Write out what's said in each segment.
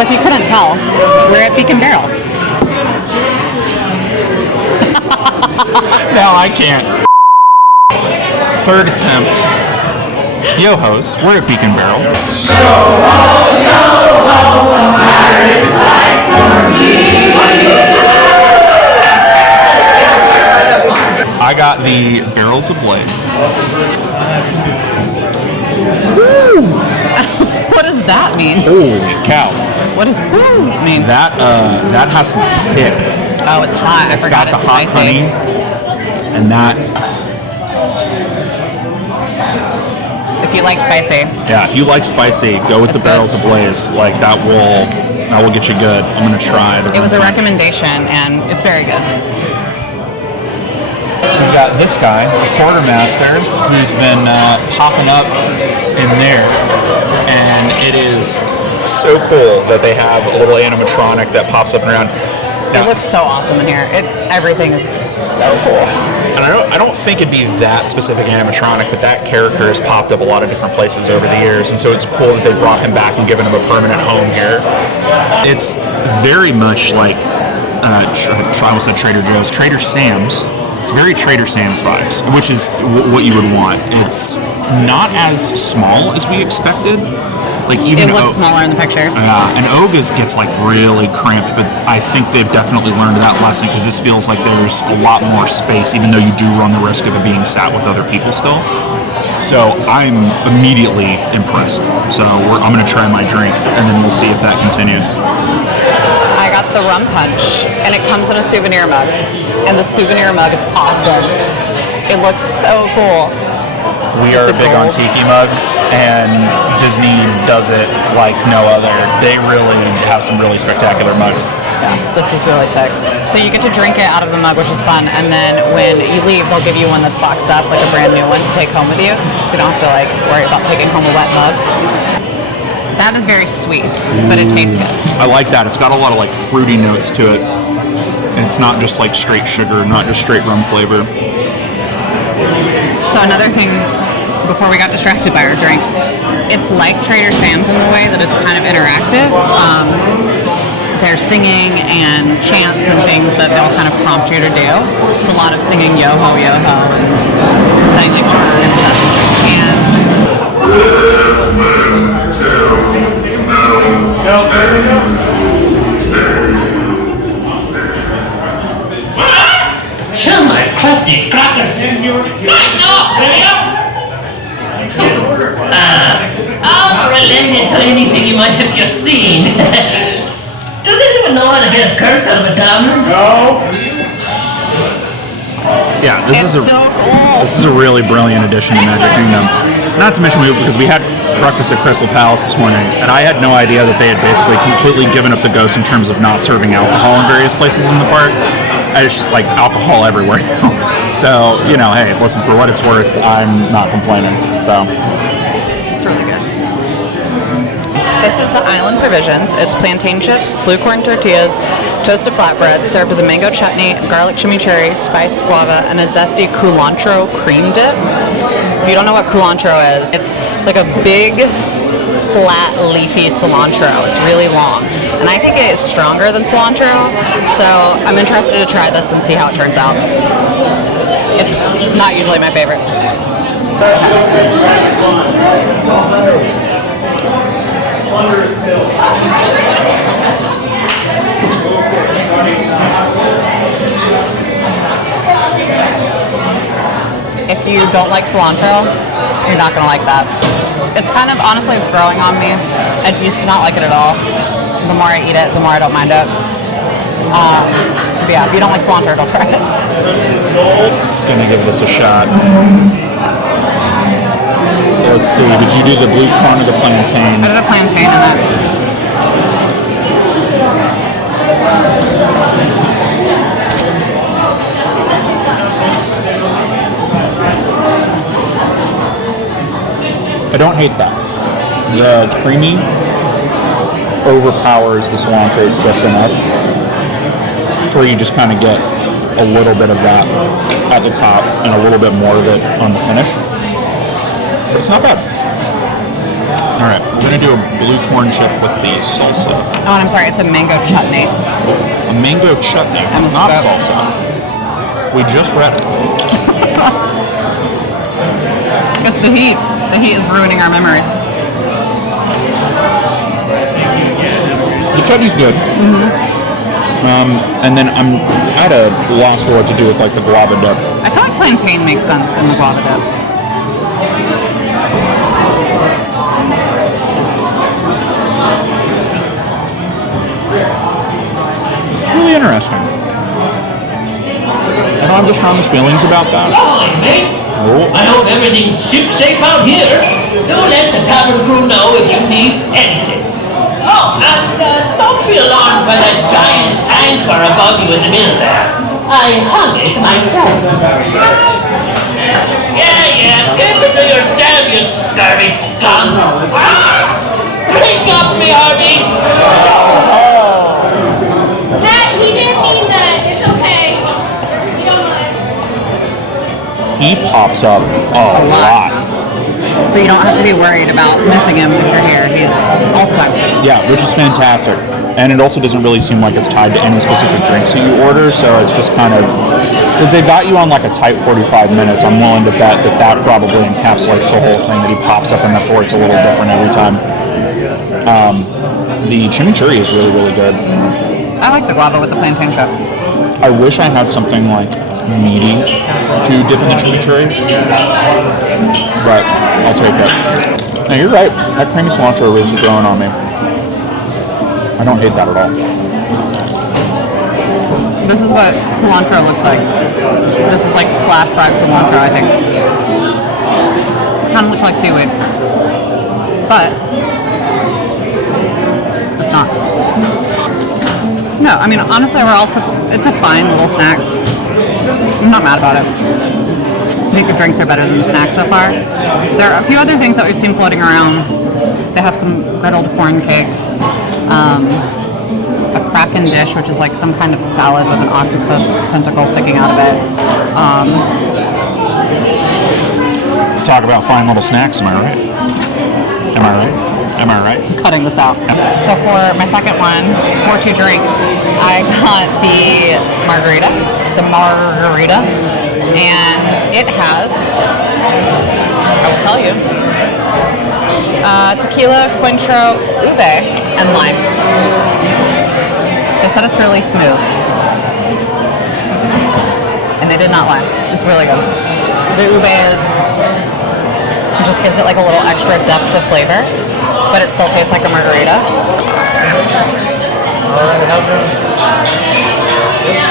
So if you couldn't tell, we're at Beak Barrel. Now I can't. Third attempt. Yo-hos, we're at Beak Barrel. I got the barrels ablaze. What does that mean? Holy cow. What does woo mean? That has some kick. Oh, it's hot. It's got the hot honey. And that... If you like spicy. Yeah, if you like spicy, go with the barrels ablaze. Like, that will get you good. I'm going to try. It was a recommendation, and it's very good. We've got this guy, the quartermaster, who's been popping up in there, and it is so cool that they have a little animatronic that pops up and around. Now, it looks so awesome in here. Everything is so cool. And I don't think it'd be that specific animatronic, but that character has popped up a lot of different places over the years, and so it's cool that they brought him back and given him a permanent home here. It's very much like I almost said Trader Joe's, Trader Sam's. It's very Trader Sam's vibes, which is what you would want. It's not as small as we expected. Like even it looks smaller in the pictures. And Oga's gets like really cramped, but I think they've definitely learned that lesson because this feels like there's a lot more space, even though you do run the risk of it being sat with other people still. So I'm immediately impressed. So I'm going to try my drink, and then we'll see if that continues. I got the rum punch, and it comes in a souvenir mug. And the souvenir mug is awesome. It looks so cool. We are big on tiki mugs, and Disney does it like no other. They really have some really spectacular mugs. Yeah, this is really sick. So you get to drink it out of the mug, which is fun, and then when you leave, they'll give you one that's boxed up, like a brand new one, to take home with you, so you don't have to like worry about taking home a wet mug. That is very sweet, but it tastes good. I like that. It's got a lot of like fruity notes to it. And it's not just like straight sugar, not just straight rum flavor. So another thing, before we got distracted by our drinks, it's like Trader Sam's in the way that it's kind of interactive. There's singing and chants and things that they'll kind of prompt you to do. It's a lot of singing yo-ho, yo-ho, and saying like word and stuff. Some my crusty crackers. I'll relate it to anything you might have just seen. Does anyone know how to get a curse out of a downer? No. Yeah, this is a really brilliant addition to Magic Kingdom. Not to mention because we had breakfast at Crystal Palace this morning, and I had no idea that they had basically completely given up the ghost in terms of not serving alcohol in various places in the park. And it's just like alcohol everywhere now. So, you know, hey, listen, for what it's worth, I'm not complaining. So it's really good. This is the Island Provisions. It's plantain chips, blue corn tortillas, toasted flatbread, served with a mango chutney, garlic chimichurri, spiced guava, and a zesty culantro cream dip. If you don't know what culantro is, it's like a big, flat, leafy cilantro. It's really long. And I think it is stronger than cilantro, so I'm interested to try this and see how it turns out. It's not usually my favorite. If you don't like cilantro, you're not going to like that. It's kind of, honestly, it's growing on me. I used to not like it at all. The more I eat it, the more I don't mind it. But yeah, if you don't like cilantro, don't try it. Gonna give this a shot. So let's see, did you do the blue corn or the plantain? I did a plantain in it. I don't hate that. The creamy overpowers the cilantro just enough to where you just kind of get a little bit of that at the top and a little bit more of it on the finish. But it's not bad. All right, we're gonna do a blue corn chip with the salsa. Oh, and I'm sorry, it's a mango chutney. A mango chutney, I'm a not spout. salsa. We just read it. It's the heat. The heat is ruining our memories. The chutney's good. And then I'm at a loss for what to do with like the guava dip. I feel like plantain makes sense in the guava dip. It's really interesting. I don't have the strongest feelings about that. Ahoy, mates! Oh. I hope everything's shipshape out here. Do let the tavern crew know if you need anything. Oh, and don't be alarmed by that giant anchor above you in the middle there. I hung it myself. Yeah, keep it to yourself, you scurvy scum. Bring up me, Harvey. Pat, he didn't mean that. It's okay. We don't mind. He pops up a lot. So you don't have to be worried about missing him if you're here. He's all the time. Yeah, which is fantastic. And it also doesn't really seem like it's tied to any specific drinks that you order, so it's just kind of, since they got you on like a tight 45 minutes, I'm willing to bet that that probably encapsulates the whole thing, that he pops up and therefore it's a little different every time. The chimichurri is really, really good. I like the guava with the plantain chip. I wish I had something like meaty to dip in the chimichurri, but I'll take it. Now you're right, that creamy cilantro is growing on me. I don't hate that at all. This is what cilantro looks like. This is like flash fried cilantro, I think. Kind of looks like seaweed, but it's not. No, I mean honestly, overall, it's a fine little snack. I'm not mad about it. I think the drinks are better than the snack so far. There are a few other things that we've seen floating around. They have some griddled corn cakes, a kraken dish, which is like some kind of salad with an octopus tentacle sticking out of it. Talk about fine little snacks, am I right? Am I right? Am I right? Cutting this out. So for my second one, for to drink, I got the margarita, and it has, I will tell you, tequila, Cointreau, ube, and lime. They said it's really smooth, and they did not lie. It's really good. The ube just gives it like a little extra depth of flavor, but it still tastes like a margarita.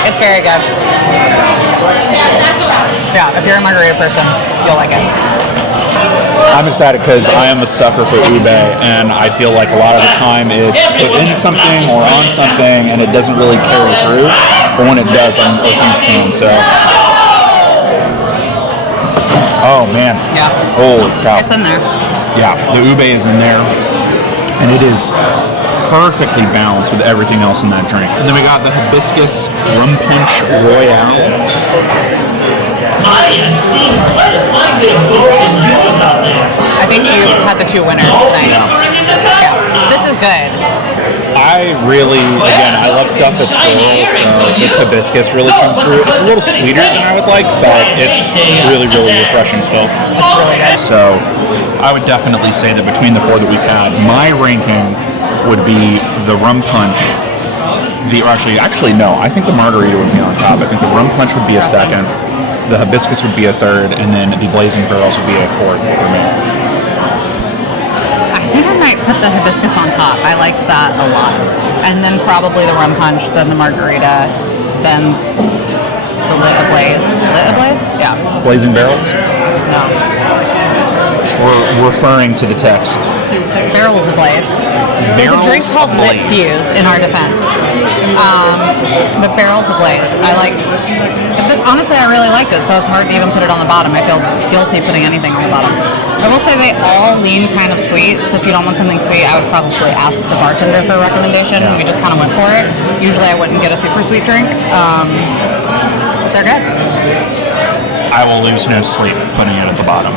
It's very good. Yeah, if you're a margarita person, you'll like it. I'm excited because I am a sucker for ube, and I feel like a lot of the time it's put in something or on something, and it doesn't really carry through. But when it does, I'm a huge fan. So, oh man, Yeah. holy cow! It's in there. Yeah, the ube is in there, and it is perfectly balanced with everything else in that drink. And then we got the hibiscus rum punch royale. I am seeing quite a fine bit of gold and jewels out there. I think you had the two winners No tonight. differing in the color now. This is good. I really, again, I love stuff that's floral, so this hibiscus really comes through. It's a little sweeter than I would like, but it's really, really refreshing still. It's really good. So I would definitely say that between the four that we've had, my ranking would be the rum punch. Actually, no. I think the margarita would be on top. I think the rum punch would be a second. The hibiscus would be a third, and then the blazing barrels would be a fourth for me. I think I might put the hibiscus on top. I liked that a lot. And then probably the rum punch, then the margarita, then the lit ablaze. Lit ablaze? Yeah. Blazing barrels? No. We're referring to the text. Barrels ablaze. There's a drink Barrels called Lit Ablaze. Fuse in our defense. But barrels ablaze. I liked, but honestly, I really liked it, so it's hard to even put it on the bottom. I feel guilty putting anything on the bottom. I will say they all lean kind of sweet, so if you don't want something sweet, I would probably ask the bartender for a recommendation. We just kind of went for it. Usually I wouldn't get a super sweet drink. But they're good. I will lose no sleep putting it at the bottom.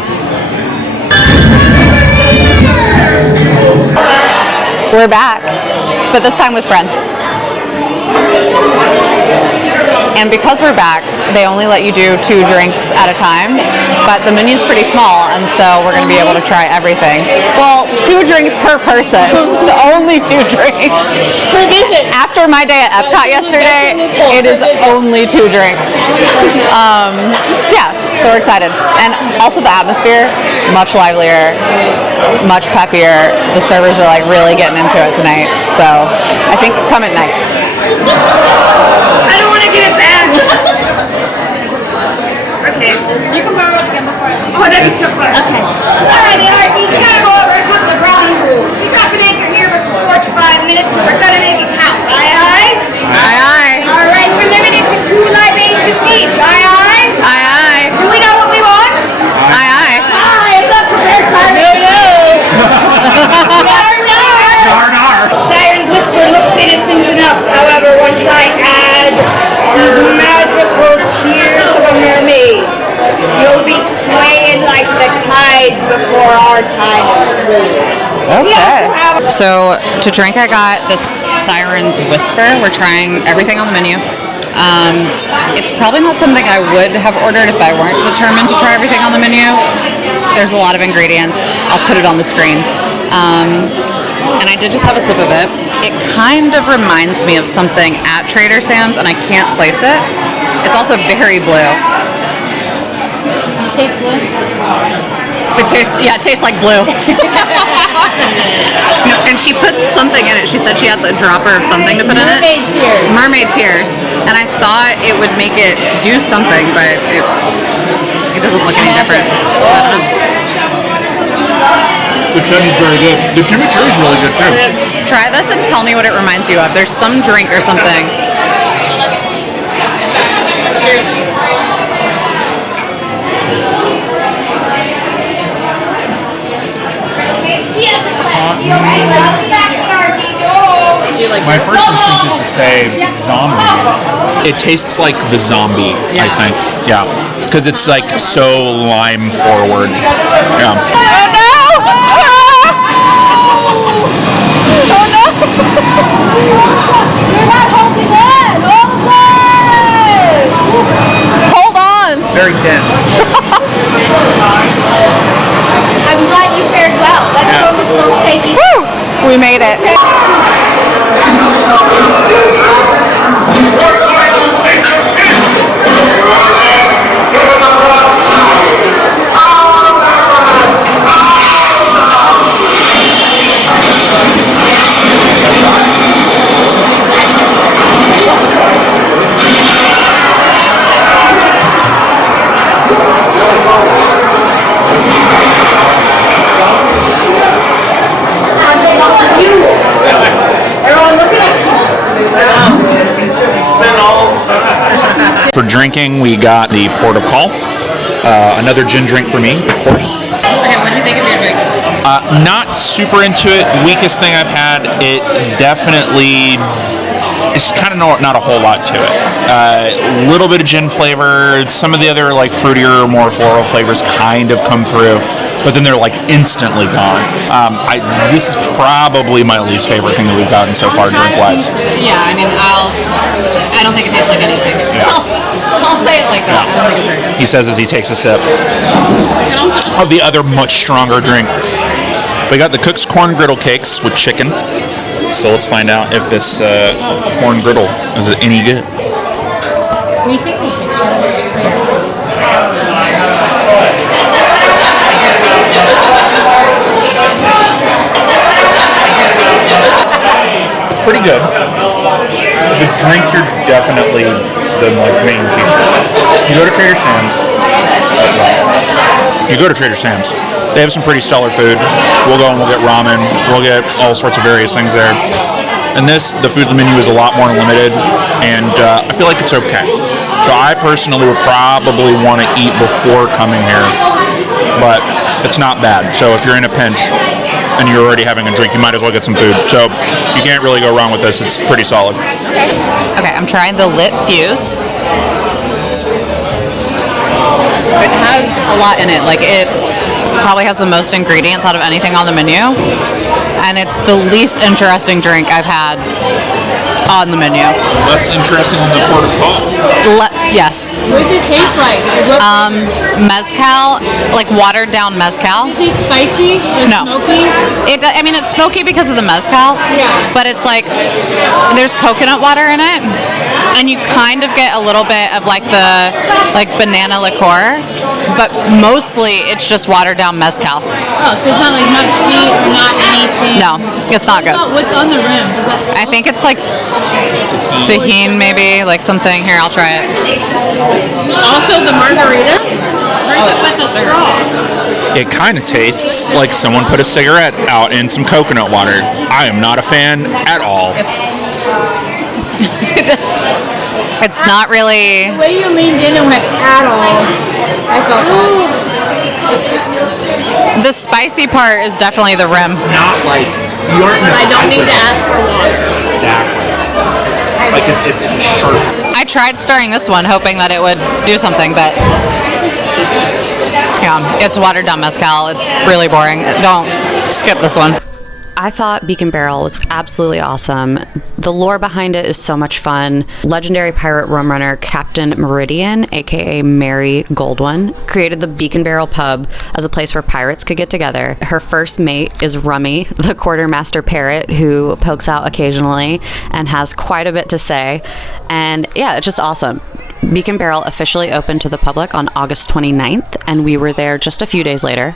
We're back, but this time with friends. And because we're back, they only let you do 2 drinks at a time, but the menu's pretty small, and so we're going to be able to try everything. Well, 2 drinks per person, only 2 drinks. Per visit. After my day at Epcot yesterday, it is only 2 drinks. Yeah, so we're excited. And also the atmosphere, much livelier, much peppier. The servers are like really getting into it tonight, so I think come at night. I don't want to get it back. Okay. You can borrow it again before I leave. Oh, that'd be so fun. Okay. Alrighty, we gotta go over a couple of ground rules. We drop an anchor here for 45 minutes, and we're gonna make it count. Aye, aye? Aye, aye. Alright, we're limited to 2 libations each. Aye, aye? Aye, aye. Do we know what we want? Aye, aye. Aye, I'm not prepared, Carmen. Siren's Whisper looks innocent enough. However, once I add these magical tears of a mermaid, you'll be swaying like the tides before our time is through. Okay. So to drink, I got the Siren's Whisper. We're trying everything on the menu. It's probably not something I would have ordered if I weren't determined to try everything on the menu. There's a lot of ingredients. I'll put it on the screen. And I did just have a sip of it. It kind of reminds me of something at Trader Sam's, and I can't place it. It's also very blue. It tastes blue? It tastes like blue. No, and she put something in it. She said she had the dropper of something to put in it. Mermaid tears. Mermaid tears. And I thought it would make it do something, but it doesn't look any different. The chutney's very good. The chimichurri is really good too. Try this and tell me what it reminds you of. There's some drink or something. My first instinct is to say zombie. It tastes like the zombie, I think. Yeah. Because it's like so lime forward. Yeah. Hold on! Very dense. I'm glad you fared well. Let's go this little shaky. Woo! We made it. For drinking, we got the port of call. Another gin drink for me, of course. Okay, what do you think of your drink? Not super into it. Weakest thing I've had. It definitely is kind of not a whole lot to it. A little bit of gin flavor. Some of the other like fruitier, more floral flavors kind of come through, but then they're like instantly gone. This is probably my least favorite thing that we've gotten so far, drink-wise. Yeah, I mean, I don't think it tastes like anything. Yeah. I'll say it like that. I don't think it's very good. He says as he takes a sip of the other much stronger drink. We got the Cook's corn griddle cakes with chicken. So let's find out if this corn griddle is any good. Will you take me a picture? It's pretty good. The drinks are definitely the main feature. You go to Trader Sam's. They have some pretty stellar food. We'll go and we'll get ramen. We'll get all sorts of various things there. And the food menu is a lot more limited, and I feel like it's okay. So I personally would probably want to eat before coming here, but it's not bad. So if you're in a pinch and you're already having a drink, you might as well get some food. So you can't really go wrong with this. It's pretty solid. Okay, I'm trying the lit fuse. It has a lot in it. Like, it probably has the most ingredients out of anything on the menu. and it's the least interesting drink I've had on the menu. Less interesting than the port of call. Yes. What does it taste like? Mezcal, like watered down mezcal. Is it spicy or No. smoky? I mean, it's smoky because of the mezcal. Yeah. But it's like there's coconut water in it, and you kind of get a little bit of like the banana liqueur, but mostly it's just watered down mezcal. Oh, so it's not like not sweet or not anything. No, it's not good. Oh, what's on the rim? Is that I think it's like tahini, maybe, like something. Here, I'll try it. also the margarita? Drink it with a straw. It kind of tastes like someone put a cigarette out in some coconut water. I am not a fan at all. It's not really. The way you leaned into it at all, I felt that. The spicy part is definitely the rim. Not like you aren't. I don't need to ask for water. Exactly. Like it's a sharp. I tried stirring this one, hoping that it would do something, but yeah, it's watered down mezcal. It's really boring. Don't skip this one. I thought Beak Barrel was absolutely awesome. The lore behind it is so much fun. Legendary pirate rum runner Captain Meridian, aka Mary Goldwyn, created the Beak Barrel pub as a place where pirates could get together. Her first mate is Rummy, the quartermaster parrot who pokes out occasionally and has quite a bit to say. And yeah, it's just awesome. Beak Barrel officially opened to the public on August 29th, and we were there just a few days later.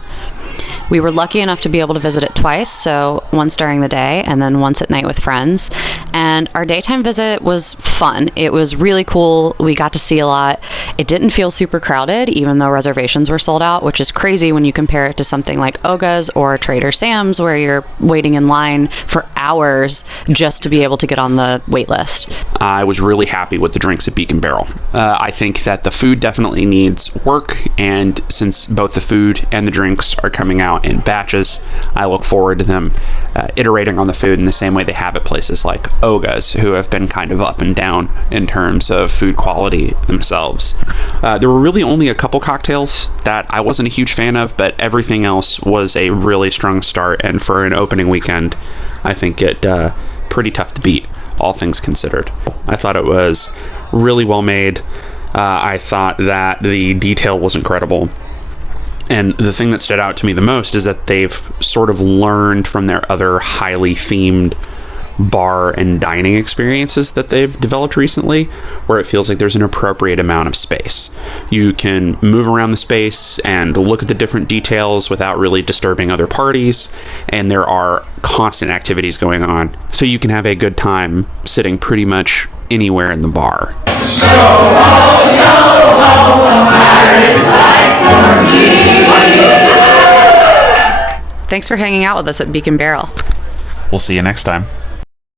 We were lucky enough to be able to visit it twice, so once during the day and then once at night with friends. And our daytime visit was fun. It was really cool. We got to see a lot. It didn't feel super crowded, even though reservations were sold out, which is crazy when you compare it to something like Oga's or Trader Sam's, where you're waiting in line for hours just to be able to get on the wait list. I was really happy with the drinks at Beak Barrel. I think that the food definitely needs work, and since both the food and the drinks are coming out in batches, I look forward to them iterating on the food in the same way they have at places like Oga's, who have been kind of up and down in terms of food quality themselves. There were really only a couple cocktails that I wasn't a huge fan of, but everything else was a really strong start, and for an opening weekend, I think it pretty tough to beat, all things considered. I thought it was really well made. I thought that the detail was incredible. And the thing that stood out to me the most is that they've sort of learned from their other highly themed bar and dining experiences that they've developed recently, where it feels like there's an appropriate amount of space. You can move around the space and look at the different details without really disturbing other parties, and there are constant activities going on, so you can have a good time sitting pretty much anywhere in the bar. Thanks for hanging out with us at Beak Barrel. We'll see you next time.